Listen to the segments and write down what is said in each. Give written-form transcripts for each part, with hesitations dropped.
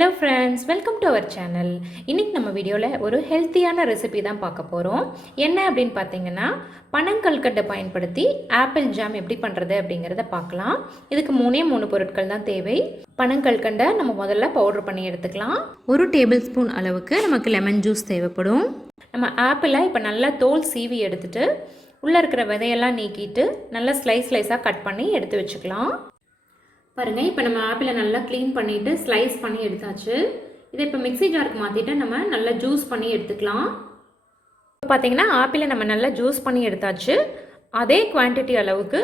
Hello friends, welcome to our channel. இன்றைக்கி நம்ம வீடியோவில் ஒரு ஹெல்த்தியான ரெசிபி தான் பார்க்க போகிறோம். என்ன அப்படின்னு பார்த்தீங்கன்னா, பனங்கல்கட்டை பயன்படுத்தி ஆப்பிள் ஜாம் எப்படி பண்ணுறது அப்படிங்கிறத பார்க்கலாம். இதுக்கு மூணு பொருட்கள் தான் தேவை. பனங்கல்கண்டை நம்ம முதல்ல பவுடர் பண்ணி எடுத்துக்கலாம். 1 டேபிள் ஸ்பூன் அளவுக்கு நமக்கு லெமன் ஜூஸ் தேவைப்படும். நம்ம ஆப்பிளை இப்போ நல்லா தோல் சீவி எடுத்துகிட்டு உள்ளே இருக்கிற விதையெல்லாம் நீக்கிட்டு நல்லா ஸ்லைஸாக கட் பண்ணி எடுத்து வச்சுக்கலாம். பாருங்கள், இப்போ நம்ம ஆப்பிளை நல்லா க்ளீன் பண்ணிவிட்டு ஸ்லைஸ் பண்ணி எடுத்தாச்சு. இதை இப்போ மிக்ஸி ஜாருக்கு மாற்றிட்டு நம்ம நல்லா ஜூஸ் பண்ணி எடுத்துக்கலாம். இப்போ பார்த்தீங்கன்னா ஆப்பிளை நம்ம நல்லா ஜூஸ் பண்ணி எடுத்தாச்சு. அதே குவான்டிட்டி அளவுக்கு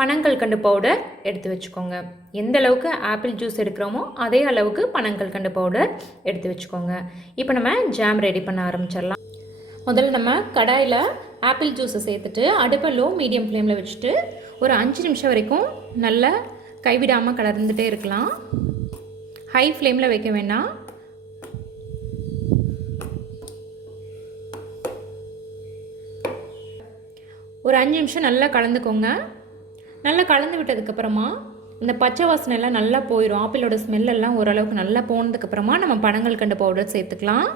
பனங்கல்கண்டு பவுடர் எடுத்து வச்சுக்கோங்க. எந்த அளவுக்கு ஆப்பிள் ஜூஸ் எடுக்கிறோமோ அதே அளவுக்கு பனங்கல்கண்டு பவுடர் எடுத்து வச்சுக்கோங்க. இப்போ நம்ம ஜாம் ரெடி பண்ண ஆரம்பிச்சிடலாம். முதல்ல நம்ம கடாயில் ஆப்பிள் ஜூஸை சேர்த்துட்டு அடுப்பை லோ மீடியம் ஃப்ளேமில் வச்சுட்டு ஒரு 5 நிமிஷம் வரைக்கும் நல்லா கைவிடாமல் கலந்துகிட்டே இருக்கலாம். ஹை ஃப்ளேமில் வைக்க வேண்டாம். ஒரு 5 நிமிஷம் நல்லா கலந்துக்கோங்க. நல்லா கலந்து விட்டதுக்கப்புறமா இந்த பச்சை வாசனை எல்லாம் நல்லா போயிடும். ஆப்பிளோட ஸ்மெல்லெல்லாம் ஓரளவுக்கு நல்லா போனதுக்கப்புறமா நம்ம பனங்கல்கண்டு பவுடர் சேர்த்துக்கலாம்.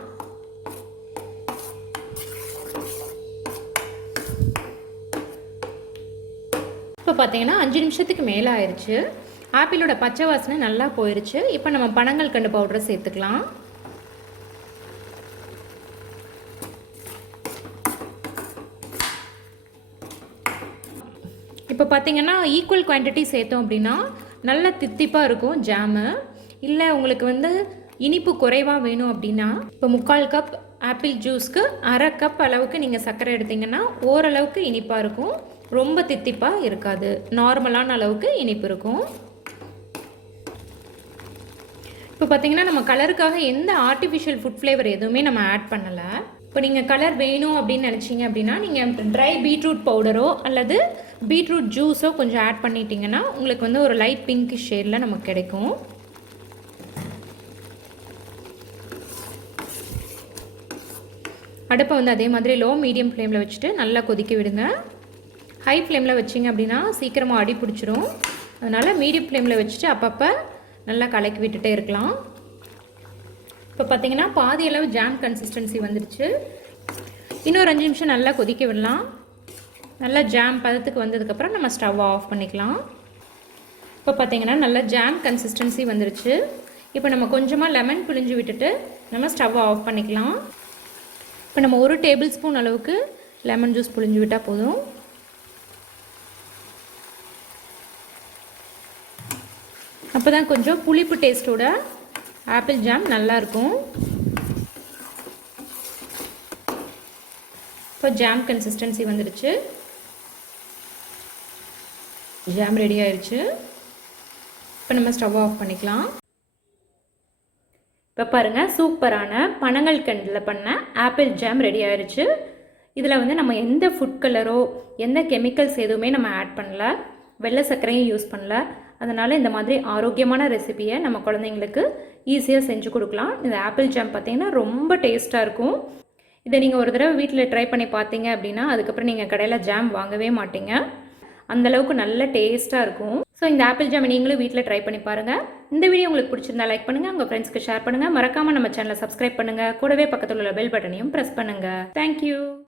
இப்போ பார்த்தீங்கன்னா 5 நிமிஷத்துக்கு மேலே ஆயிடுச்சு. ஆப்பிளோட பச்சை வாசனை நல்லா போயிடுச்சு. இப்போ நம்ம பனங்கல்கண்டு பவுடரை சேர்த்துக்கலாம். இப்போ பார்த்தீங்கன்னா ஈக்குவல் குவான்டிட்டி சேர்த்தோம் அப்படின்னா நல்ல தித்திப்பாக இருக்கும் ஜாமு. இல்லை உங்களுக்கு இனிப்பு குறைவாக வேணும் அப்படின்னா இப்போ 3/4 கப் ஆப்பிள் ஜூஸ்க்கு 1/2 கப் அளவுக்கு நீங்கள் சர்க்கரை எடுத்திங்கன்னா ஓரளவுக்கு இனிப்பாக இருக்கும். ரொம்ப தித்திப்பாக இருக்காது. நார்மலான அளவுக்கு இனிப்பு இருக்கும். இப்போ பார்த்தீங்கன்னா நம்ம கலருக்காக எந்த ஆர்டிஃபிஷியல் ஃபுட் ஃப்ளேவர் எதுவுமே நம்ம ஆட் பண்ணலை. இப்போ நீங்கள் கலர் வேணும் அப்படின்னு நினச்சிங்க அப்படின்னா நீங்கள் ட்ரை பீட்ரூட் பவுடரோ அல்லது பீட்ரூட் ஜூஸோ கொஞ்சம் ஆட் பண்ணிட்டீங்கன்னா உங்களுக்கு ஒரு லைட் பிங்க் ஷேடில் நமக்கு கிடைக்கும். அடுப்பை அதே மாதிரி லோ மீடியம் ஃப்ளேமில் வச்சுட்டு நல்லா கொதிக்க விடுங்க. ஹை ஃப்ளேமில் வச்சிங்க அப்படின்னா சீக்கிரமாக அடி பிடிச்சிரும். அதனால் மீடியம் ஃப்ளேமில் வச்சுட்டு அப்பப்போ நல்லா கலக்கி விட்டுட்டே இருக்கலாம். இப்போ பார்த்தீங்கன்னா பாதி அளவு ஜாம் கன்சிஸ்டன்சி வந்துடுச்சு. இன்னொரு 5 நிமிஷம் நல்லா கொதிக்க விடலாம். நல்லா ஜாம் பதத்துக்கு வந்ததுக்கப்புறம் நம்ம ஸ்டவ் ஆஃப் பண்ணிக்கலாம். இப்போ பார்த்தீங்கன்னா நல்லா ஜாம் கன்சிஸ்டன்சி வந்துடுச்சு. இப்போ நம்ம கொஞ்சமாக லெமன் பிழிஞ்சு விட்டுட்டு நம்ம ஸ்டவ் ஆஃப் பண்ணிக்கலாம். இப்போ நம்ம 1 டேபிள் ஸ்பூன் அளவுக்கு லெமன் ஜூஸ் பிழிஞ்சு விட்டால் போதும். அப்போ தான் கொஞ்சம் புளிப்பு டேஸ்ட்டோட ஆப்பிள் ஜாம் நல்லாயிருக்கும். இப்போ ஜாம் கன்சிஸ்டன்சி வந்துடுச்சு. ஜாம் ரெடி ஆயிடுச்சு. இப்போ நம்ம ஸ்டவ் ஆஃப் பண்ணிக்கலாம். இப்போ பாருங்கள், சூப்பரான பனங்கல்கண்டில் பண்ண ஆப்பிள் ஜாம் ரெடி ஆயிடுச்சு. இதில் நம்ம எந்த ஃபுட் கலரோ எந்த கெமிக்கல்ஸ் எதுவுமே நம்ம ஆட் பண்ணல. வெள்ளை சர்க்கரையும் யூஸ் பண்ணல. அதனால் இந்த மாதிரி ஆரோக்கியமான ரெசிபியை நம்ம குழந்தைங்களுக்கு ஈஸியாக செஞ்சு கொடுக்கலாம். இந்த ஆப்பிள் ஜாம் பார்த்திங்கன்னா ரொம்ப டேஸ்ட்டாக இருக்கும். இதை நீங்கள் ஒரு தடவை வீட்டில் ட்ரை பண்ணி பார்த்தீங்க அப்படின்னா அதுக்கப்புறம் நீங்கள் கடையில் ஜாம் வாங்கவே மாட்டீங்க. அந்தளவுக்கு நல்ல டேஸ்ட்டாக இருக்கும். ஸோ இந்த ஆப்பிள் ஜாம் நீங்களும் வீட்டில் ட்ரை பண்ணி பாருங்கள். இந்த வீடியோ உங்களுக்கு பிடிச்சிருந்தா லைக் பண்ணுங்கள், உங்கள் ஃப்ரெண்ட்ஸ்க்கு ஷேர் பண்ணுங்கள். மறக்காமல் நம்ம சேனலை சப்ஸ்கிரைப் பண்ணுங்கள். கூடவே பக்கத்தில் உள்ள பெல் பட்டனையும் ப்ரெஸ் பண்ணுங்கள். தேங்க்யூ.